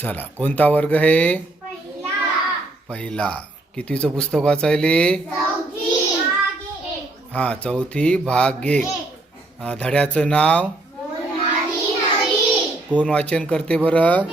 चला, कोणता वर्ग आहे? पहिला. कितवीचं पुस्तक वाचायले? हा, चौथी भाग 1. धड्याचं नाव? कोण वाचन करते बरं?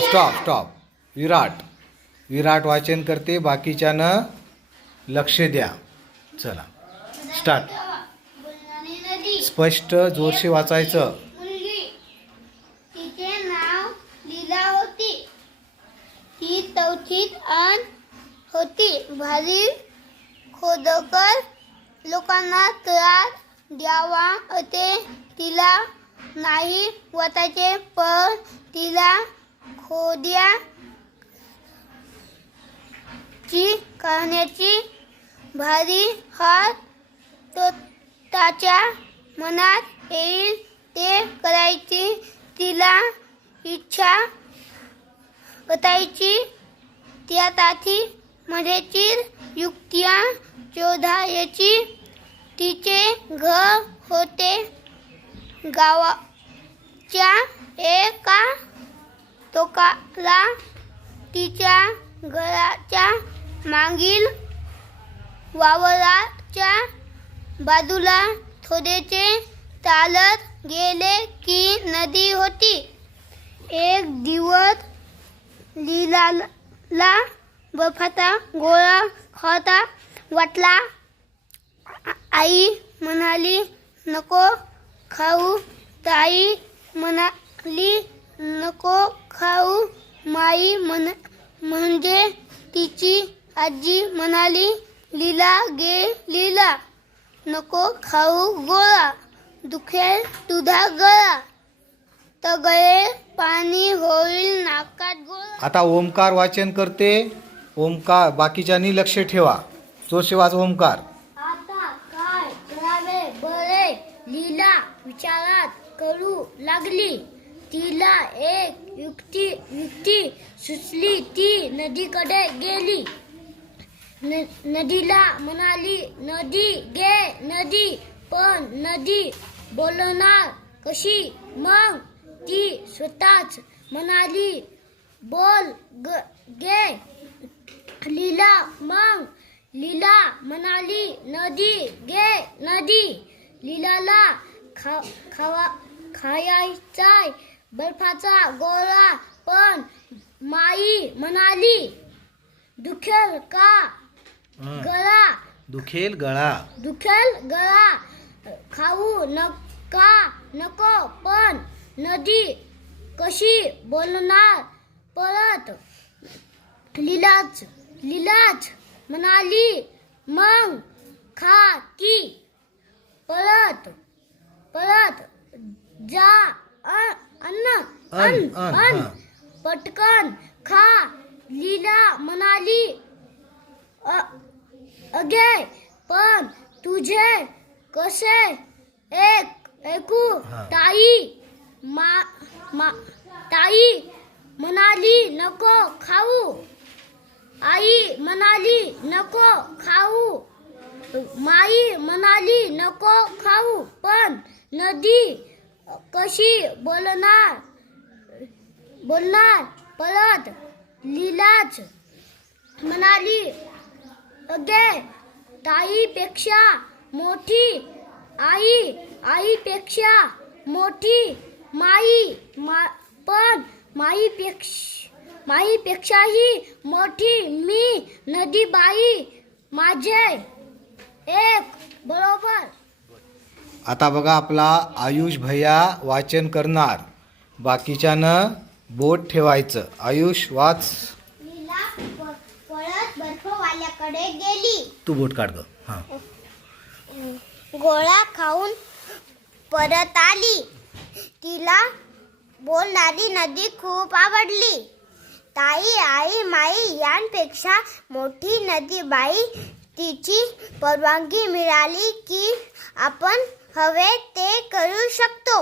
स्टॉप. विराट वाचन करते. बाकीच्यानं लक्ष द्या. चला, स्टार्ट. स्पष्ट जोरशी वाचायचं. तिचे नाव लीला होती. ती चौथीत होती. भारी खोदकर लोकांना त्रास द्यावा असे तिला नाही वाटायचे, पण तिला खोड्या ची करण्याची भारी हात त्याच्या मनात येईल ते करायची तिला इच्छा असायची. त्यासाठी मजेशीर युक्त्या शोधायची. तिचे घर होते गावाच्या एका टोकाला. तिच्या घराच्या मागील वावराच्या बाजूला थोडेसे चालत गेले की नदी होती. एक दिवस लीलाला बर्फाचा गोळा खाता वाटला. आई म्हणाली, नको खाऊ. ताई म्हणाली, नको खाऊ. माई म्हणजे तिची आजी म्हणाली, लीला नको खाऊ गोळा, दुखेल तुझा गळा, तगळे पाणी होईल नाकात गोळा. आता ओमकार वाचन करते. ओमकार, बाकीच्यांनी लक्ष ठेवा. जोरशी वाच ओमकार. आता काय करावे बरे, लीला विचारात करू लागली. तिला एक युक्ती सुचली. ती नदीकडे गेली. नदीला म्हणाली, नदी गे नदी. पण नदी बोलणार कशी? मग ती स्वतःच म्हणाली, बोल गे लीला. मग लीला म्हणाली, नदी गे नदी. लीलाला खायचाय बर्फाचा गोळा, पण माई म्हणाली, दुखेल का गळा, दुखेल गळा. खाऊ नको. पण नदी कशी बोलणार परत? लीलाच म्हणाली, मग खा की परत जा. अन्न पटकन खा. लीला म्हणाली, अगे पण तुझे कसे ऐकू? ताई म्हणाली, नको खाऊ. आई म्हणाली, नको खाऊ. माई म्हणाली, नको खाऊ. पण नदी कशी बोलणार परत? लीलाच म्हणाली, अगे ताईपेक्षा मोठी आईपेक्षा मोठी माई, पण माईपेक्षाही मोठी मी. नदीबाई माझे एक बरोबर. आता बघा, आपला आयुष भैया वाचन करणार. बाकीच्यानं बोट ठेवायचं. आयुष वाच. लीला पळत बर्फवाल्याकडे गेली. तू बोट काढ ग. हा. गोळा खाऊन परत आली. तिला बोलणारी नदी खूप आवडली. ताई, आई, माई यांपेक्षा मोठी नदीबाई. तिची परवानगी मिळाली की आपण हवे ते करू शकतो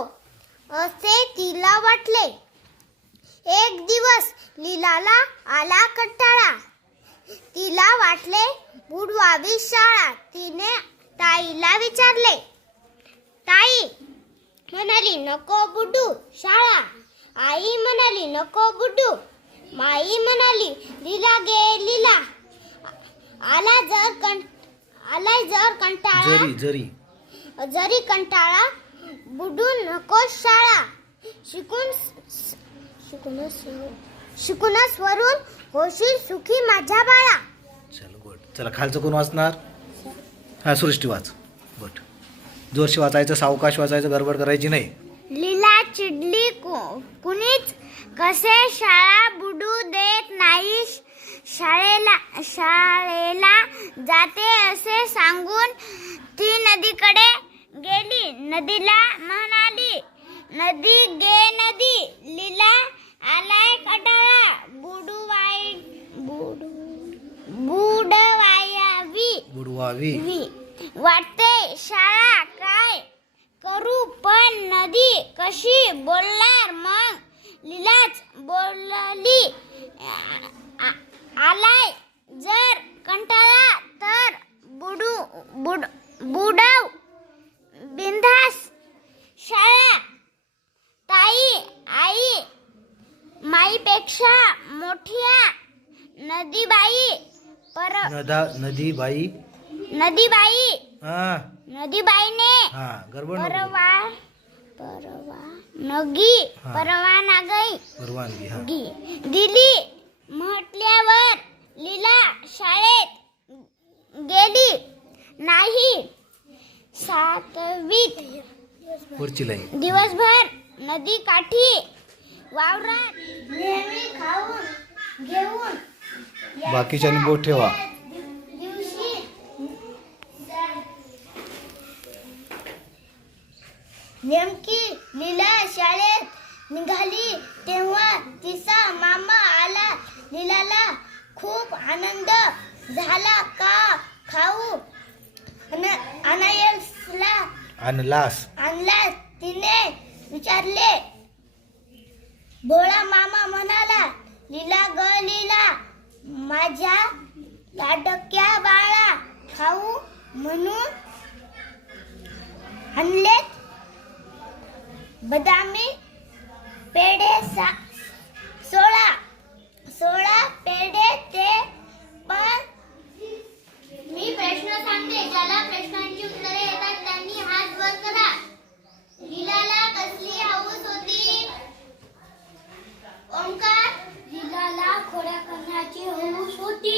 असे तिला वाटले. एक दिवस लीलाला आला कंटाळा. तिला वाटले बुडवावी शाळा. तिने ताईला विचारले. ताई म्हणाली, नको बुडू शाळा. आई म्हणाली नको बुडू. माई म्हणाली लीला गे लीला. आलाय जर कंटाळा. जरी कंटाळा बुडू नको शाळा. शिकूनच वरून होशील सुखी माझ्या बाळा. चलो गुड. चला खालचं कोण वाचणार? हा सृष्टी वाच. गुड. जोरशी वाचायचं, सावकाश वाचायचं, गडबड करायची नाही. लीला चिडली कुणीच कसे शाळा बुडू देत नाही. शाळेला जाते असे सांगून ती नदीकडे गेली. नदीला म्हणाली नदी गे नदी. लीला आलाय कंटाळा बुडवावी. वाटते शाळा काय करू पण नदी कशी बोलणार मग. लीलाच बोलली आलाय जर कंटाळा तर बुडव बिंदास शाळा. आई माईपेक्षा मोठ्या नदीबाईने परवानगी दिली. म्हटल्यावर लीला शाळेत गेली नाही. 7वीत दिवसभर नदी काठी वावरात नेहमी खाऊन घेऊन. बाकीच्यांनी बोट ठेवा. नेमकी लीला शाळेत निघाली तेव्हा तिचा मामा आला. लीलाला खूप आनंद झाला. का खाऊ आणलास तिने विचारले. भोळा मामा म्हणाला लीला ग लीला माझ्या लाडक्या बाळा खाऊ म्हणून आणलेत बदामी पेढे 16 पेढे. ते पण मी प्रश्न सांगते. ज्याला प्रश्नांची उत्तरे येतात त्यांनी हात वर करा. लीलाला कसली हौस होती? ओंकार. लीलाला खोड्या करण्याची हौस होती.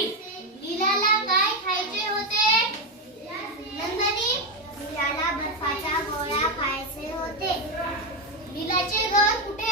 लीलाला काय खायचे होते? नंदनी. लीलाला बर्फाच्या गोळ्या खायचे होते. लीलाचे घर कुठे